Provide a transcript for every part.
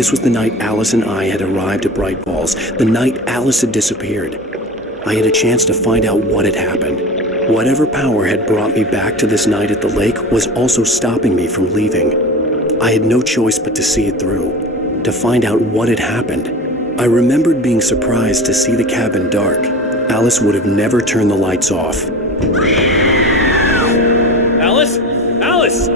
This was the night Alice and I had arrived at Bright Falls, the night Alice had disappeared. I had a chance to find out what had happened. Whatever power had brought me back to this night at the lake was also stopping me from leaving. I had no choice but to see it through, to find out what had happened. I remembered being surprised to see the cabin dark. Alice would have never turned the lights off. Alice? Alice!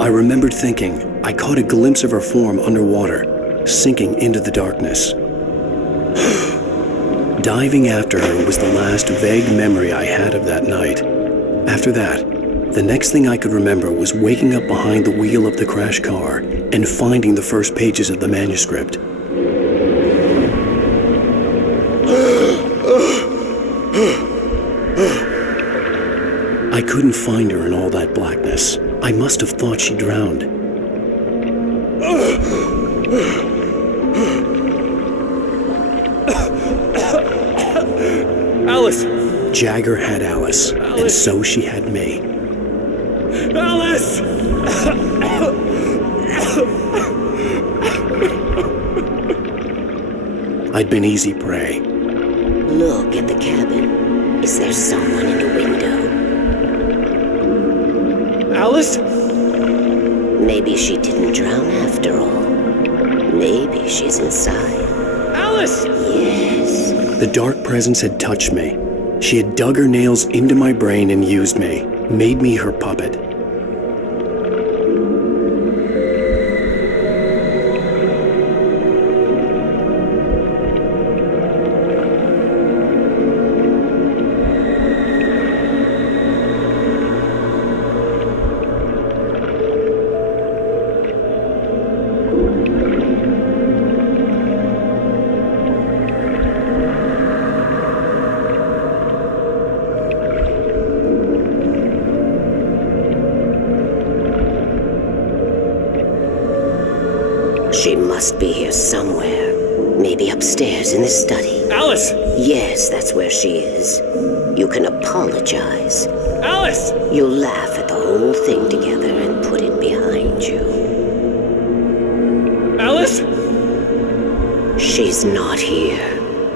I remembered thinking I caught a glimpse of her form underwater, sinking into the darkness. Diving after her was the last vague memory I had of that night. After that, the next thing I could remember was waking up behind the wheel of the crashed car and finding the first pages of the manuscript. I couldn't find her in all that blackness. I must have thought she drowned. Alice! Jagger had Alice, and so she had me. Alice! I'd been easy prey. Look at the cabin. Is there someone in the window? Alice? Maybe she didn't drown after all. Maybe she's inside. Alice! Yes. The dark presence had touched me. She had dug her nails into my brain and used me, made me her puppet. She must be here somewhere. Maybe upstairs in the study. Alice! Yes, that's where she is. You can apologize. Alice! You'll laugh at the whole thing together and put it behind you. Alice? She's not here.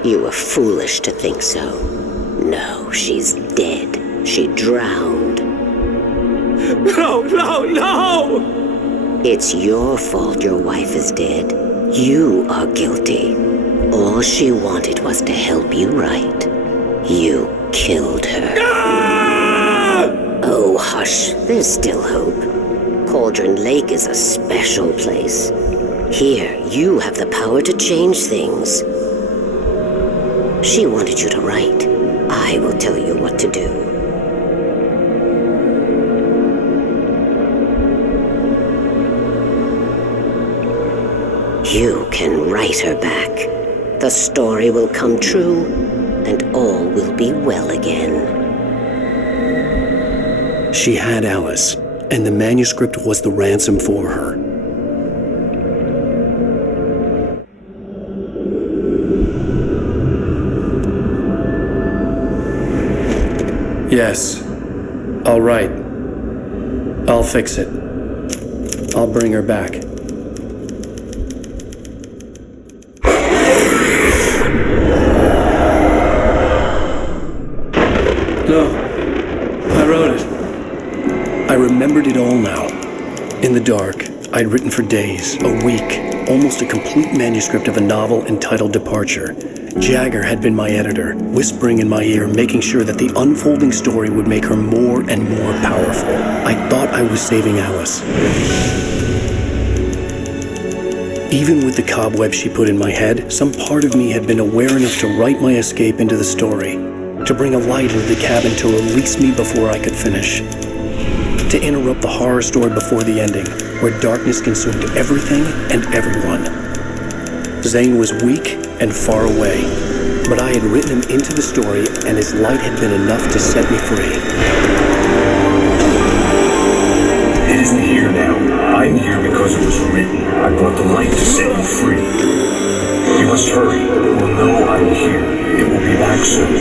You were foolish to think so. No, she's dead. She drowned. No, no, no! It's your fault your wife is dead. You are guilty. All she wanted was to help you right. You killed her. Ah! Oh, hush. There's still hope. Cauldron Lake is a special place. Here, you have the power to change things. She wanted you to write. I will tell you what to do. You can write her back. The story will come true, and all will be well again. She had Alice, and the manuscript was the ransom for her. Yes. All right. I'll fix it. I'll bring her back. No, I wrote it. I remembered it all now. In the dark, I'd written for days, a week, almost a complete manuscript of a novel entitled Departure. Jagger had been my editor, whispering in my ear, making sure that the unfolding story would make her more and more powerful. I thought I was saving Alice. Even with the cobweb she put in my head, some part of me had been aware enough to write my escape into the story, to bring a light into the cabin to release me before I could finish, to interrupt the horror story before the ending, where darkness consumed everything and everyone. Zane was weak and far away, but I had written him into the story, and his light had been enough to set me free. It isn't here now. I'm here because it was written. I brought the light to set you free. You must hurry. It will know I'm here. It will be back soon.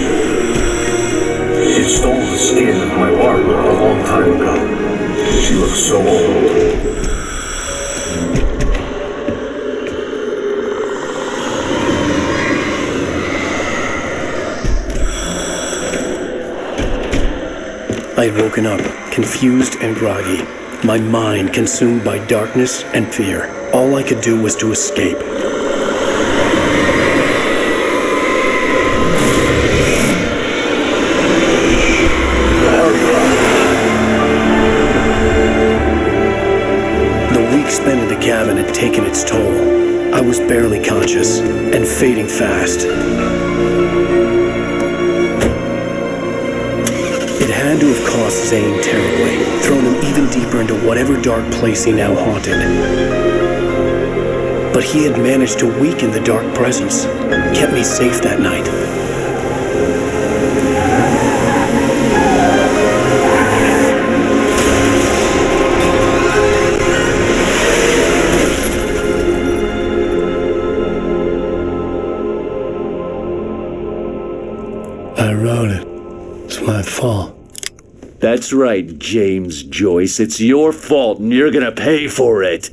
It's the stole the skin of my armor a long time ago. She looks so old. I had woken up, confused and groggy, my mind consumed by darkness and fear. All I could do was to escape. The week spent in the cabin had taken its toll. I was barely conscious and fading fast. It had to have cost Zane terribly, thrown him even deeper into whatever dark place he now haunted. But he had managed to weaken the dark presence, kept me safe that night. I wrote it. It's my fault. That's right, James Joyce. It's your fault, and you're gonna pay for it.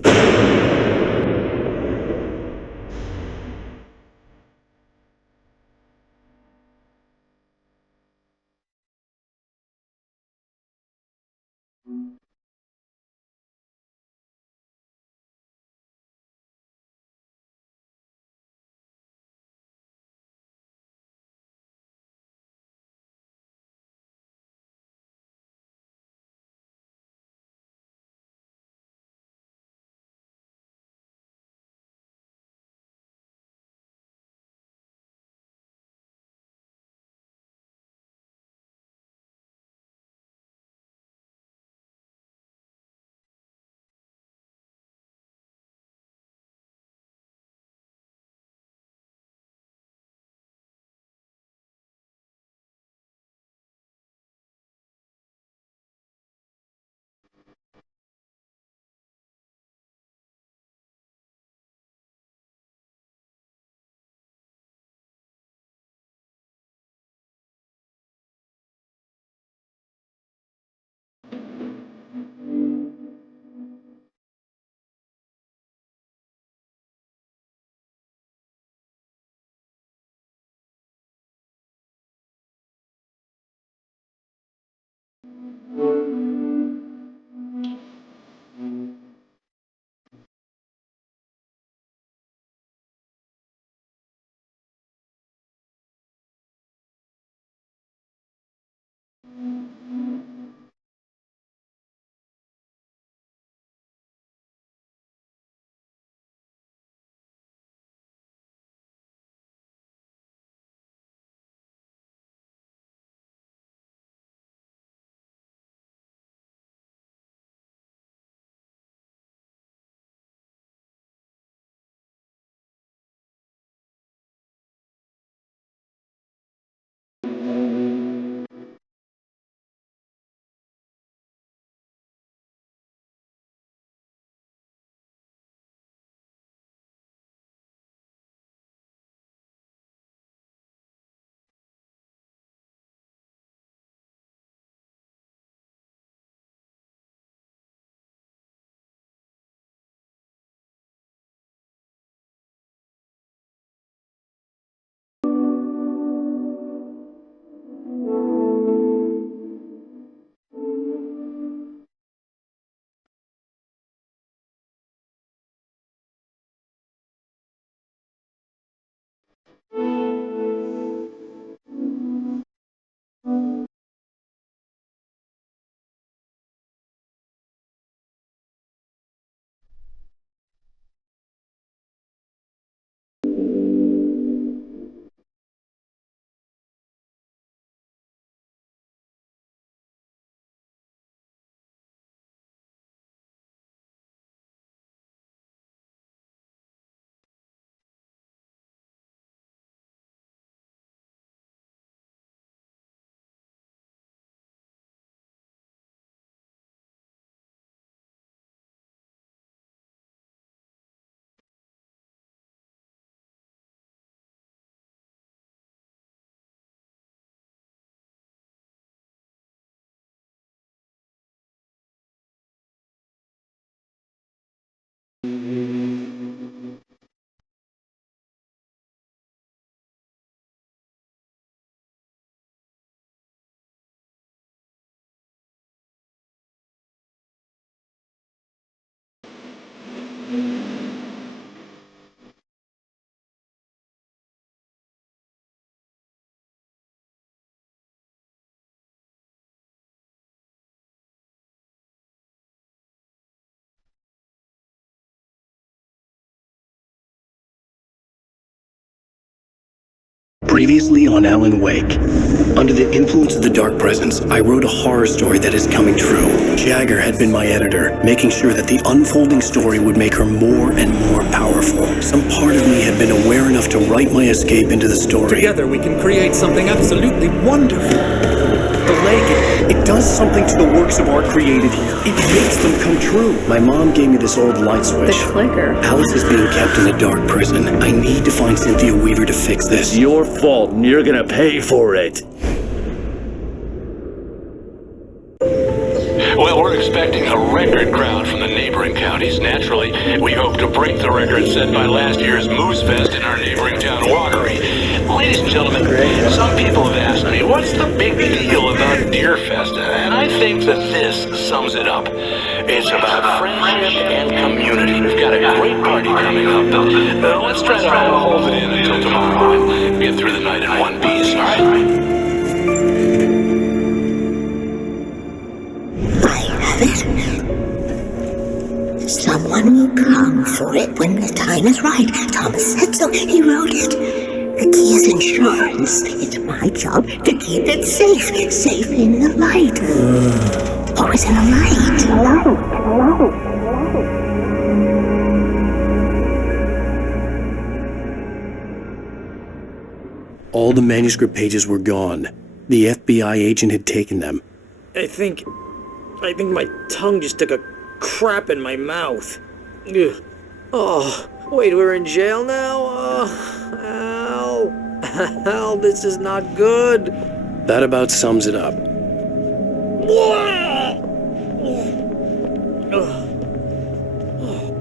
Previously on Alan Wake. Under the influence of the dark presence, I wrote a horror story that is coming true. Jagger had been my editor, making sure that the unfolding story would make her more and more powerful. Some part of me had been aware enough to write my escape into the story. Together we can create something absolutely wonderful. The lake, It does something to the works of art created here. It makes them come true. My mom gave me this old light switch. The clicker. Alice is being kept in a dark prison. I need to find Cynthia Weaver to fix this. It's your fault, and you're gonna pay for it. Well, we're expecting a record crowd from the neighboring counties. Naturally, we hope to break the record set by last year's Moose Fest in our neighboring town, Watery. Ladies and gentlemen, some people have asked me, what's the big deal about Deer Fest? And I think that this sums it up. It's about friendship and community. We've got a great party coming up. Let's try to hold it in until tomorrow and get through the night in one piece, all right? Someone will come for it when the time is right. Thomas said so. He wrote it. The key is insurance. It's my job to keep it safe. Safe in the light. Always in the light. All the manuscript pages were gone. The FBI agent had taken them. I think my tongue just took a crap in my mouth. Ugh. Oh, wait, we're in jail now? Al, this is not good. That about sums it up.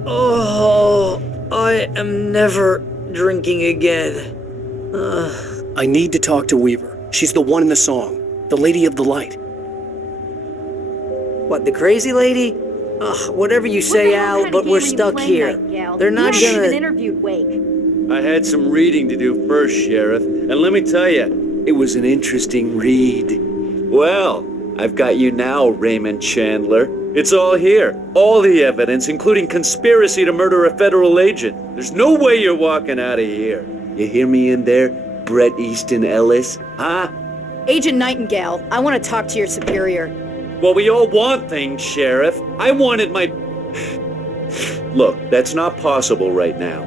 Oh, I am never drinking again. I need to talk to Weaver. She's the one in the song. The Lady of the Light. What, the crazy lady? Ugh, whatever you say, Al, but we're stuck here. They're not gonna... interviewed Wake. I had some reading to do first, Sheriff, and let me tell you, it was an interesting read. Well, I've got you now, Raymond Chandler. It's all here. All the evidence, including conspiracy to murder a federal agent. There's no way you're walking out of here. You hear me in there, Bret Easton Ellis? Huh? Agent Nightingale, I want to talk to your superior. Well, we all want things, Sheriff. I wanted my... Look, that's not possible right now.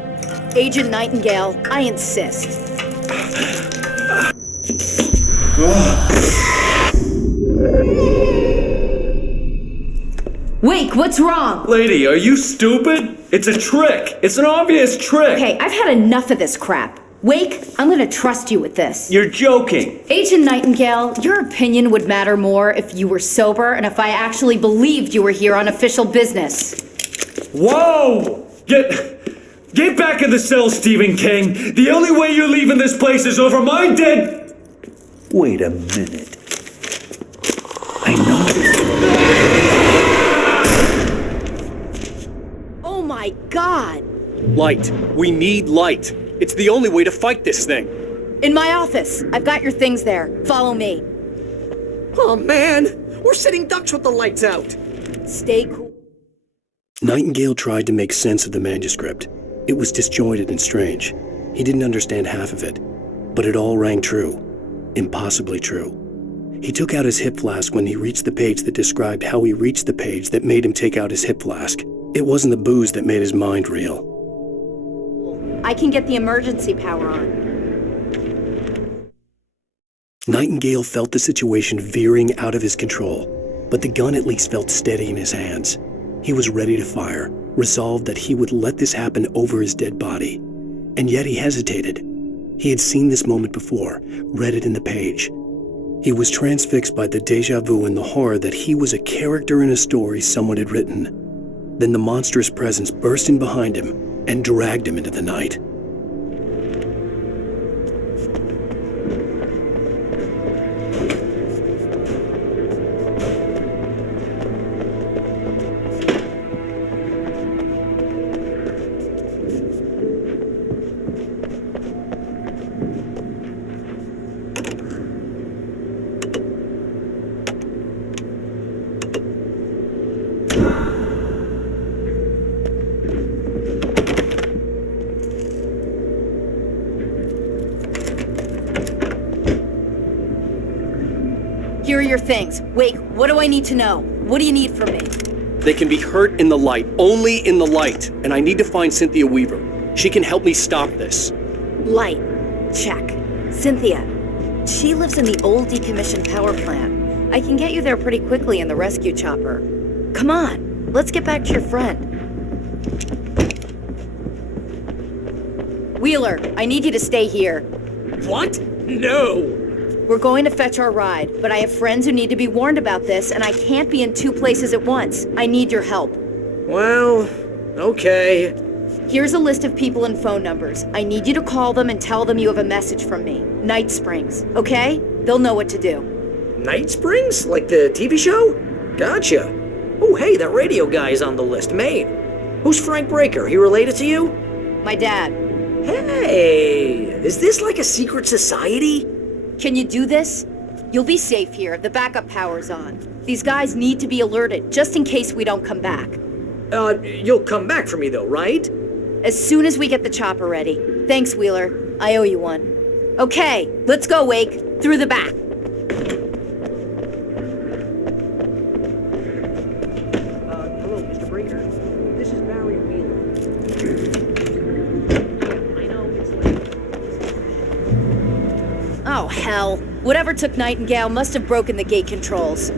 Agent Nightingale, I insist. Wake, what's wrong? Lady, are you stupid? It's a trick. It's an obvious trick. Okay, I've had enough of this crap. Wake, I'm gonna trust you with this. You're joking. Agent Nightingale, your opinion would matter more if you were sober and if I actually believed you were here on official business. Whoa! Get back in the cell, Stephen King. The only way you're leaving this place is over my dead... Wait a minute. I know it. Oh my God! Light. We need light. It's the only way to fight this thing. In my office. I've got your things there. Follow me. Oh, man! We're sitting ducks with the lights out! Stay cool. Nightingale tried to make sense of the manuscript. It was disjointed and strange. He didn't understand half of it, but it all rang true. Impossibly true. He took out his hip flask when he reached the page that described how he reached the page that made him take out his hip flask. It wasn't the booze that made his mind reel. I can get the emergency power on. Nightingale felt the situation veering out of his control, but the gun at least felt steady in his hands. He was ready to fire, resolved that he would let this happen over his dead body. And yet he hesitated. He had seen this moment before, read it in the page. He was transfixed by the déjà vu and the horror that he was a character in a story someone had written. Then the monstrous presence burst in behind him and dragged him into the night. your things. Wake, what do I need to know? What do you need from me? They can be hurt in the light, only in the light. And I need to find Cynthia Weaver. She can help me stop this. Light. Check. Cynthia. She lives in the old decommissioned power plant. I can get you there pretty quickly in the rescue chopper. Come on, let's get back to your friend. Wheeler, I need you to stay here. What? No! We're going to fetch our ride, but I have friends who need to be warned about this, and I can't be in 2 places at once. I need your help. Well, okay. Here's a list of people and phone numbers. I need you to call them and tell them you have a message from me. Night Springs, okay? They'll know what to do. Night Springs? Like the TV show? Gotcha. Oh, hey, that radio guy is on the list, Maine. Who's Frank Breaker? He related to you? My dad. Hey, is this like a secret society? Can you do this? You'll be safe here. The backup power's on. These guys need to be alerted, just in case we don't come back. You'll come back for me though, right? As soon as we get the chopper ready. Thanks, Wheeler. I owe you one. Okay, let's go, Wake. Through the back. Hello, Mr. Breaker. This is Barry Wheeler. I know it's late. Oh, hell. Whatever took Nightingale must have broken the gate controls.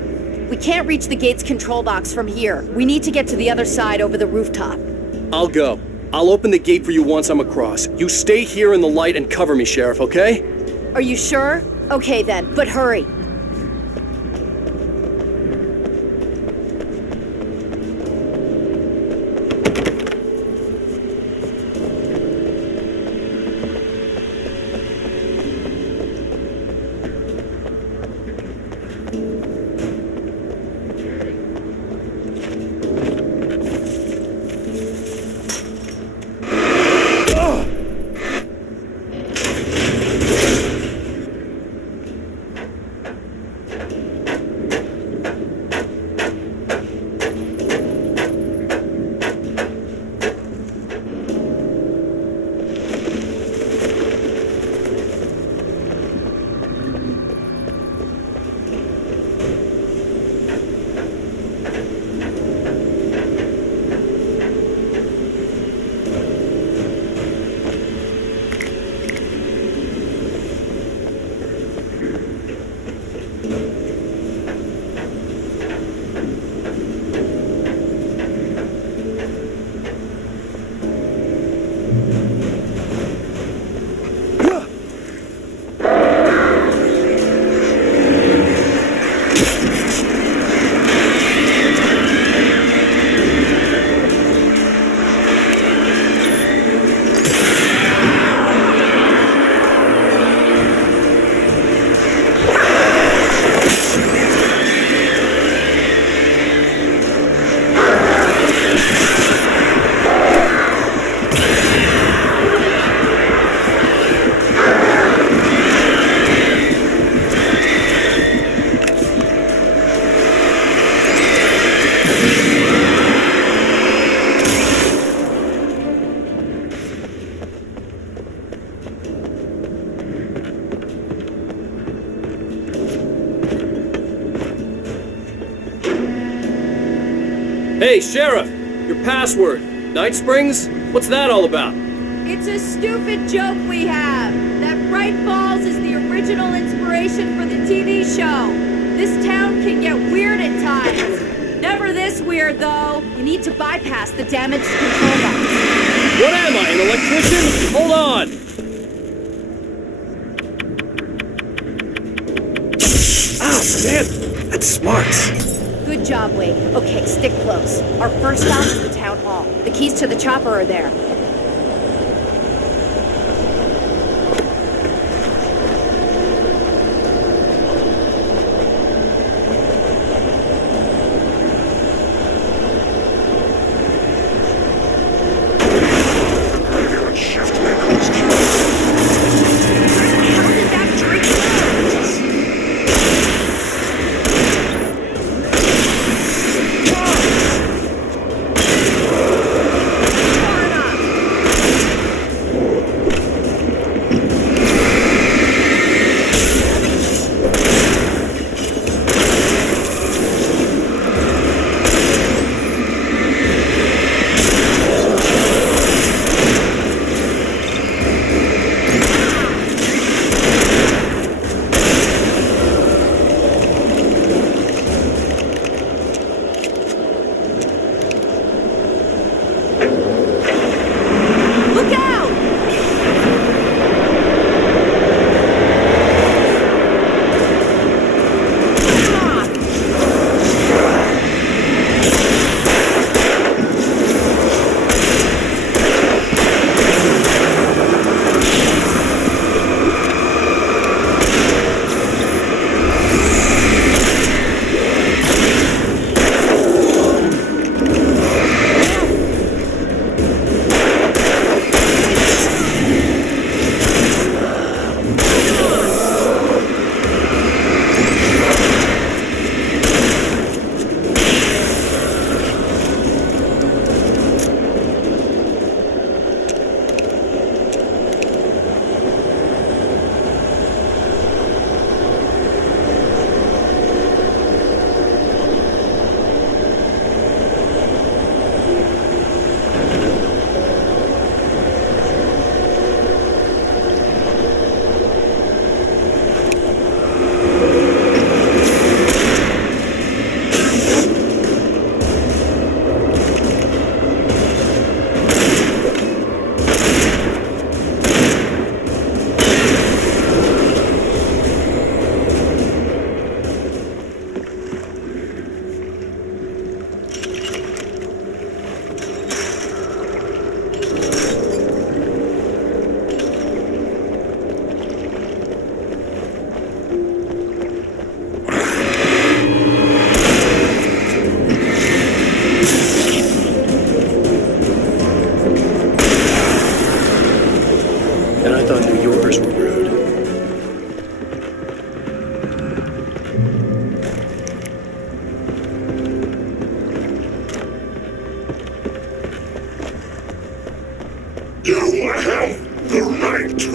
We can't reach the gate's control box from here. We need to get to the other side over the rooftop. I'll go. I'll open the gate for you once I'm across. You stay here in the light and cover me, Sheriff, okay? Are you sure? Okay then, but hurry. Hey, Sheriff! Your password. Night Springs? What's that all about? It's a stupid joke we have. That Bright Falls is the original inspiration for the TV show. This town can get weird at times. Never this weird, though. You need to bypass the damaged control box. What am I, an electrician? Hold on! Oh, man, that's smart. Good job, Wade. Okay, stick close. Our first stop is the town hall. The keys to the chopper are there. have the right to.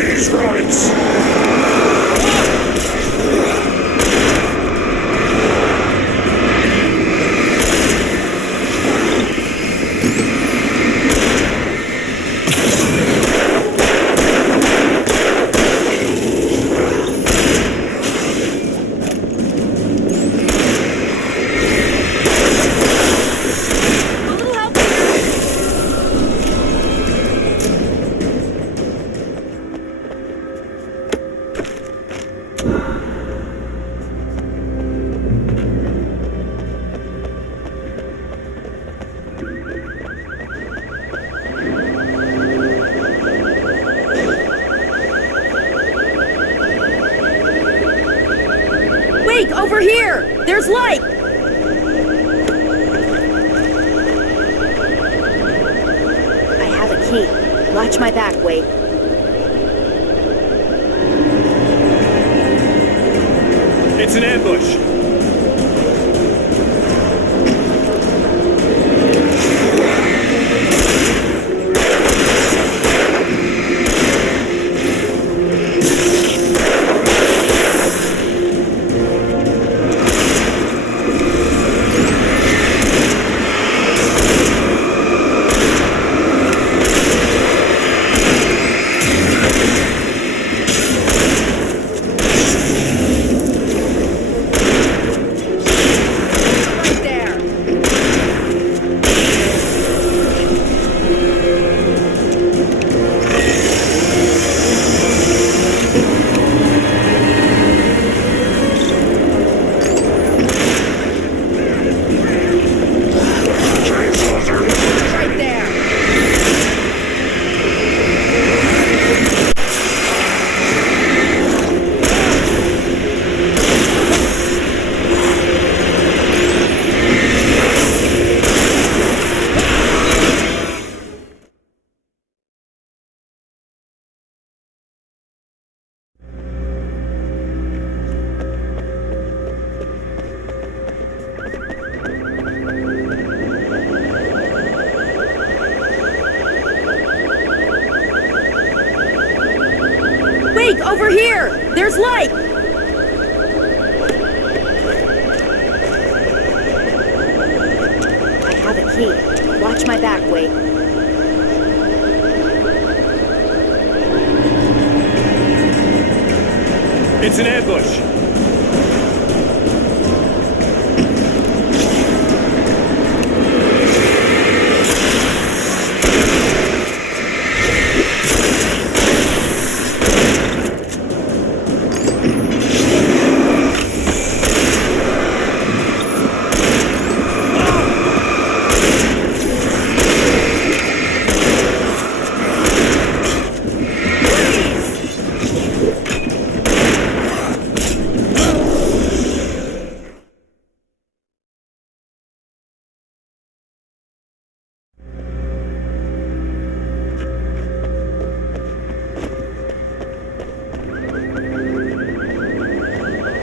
These rights. Wake, over here! There's light! I have a key. Watch my back, Wake. It's an ambush. Wake, over here! There's light! I have a key. Watch my back, Wake. It's an ambush.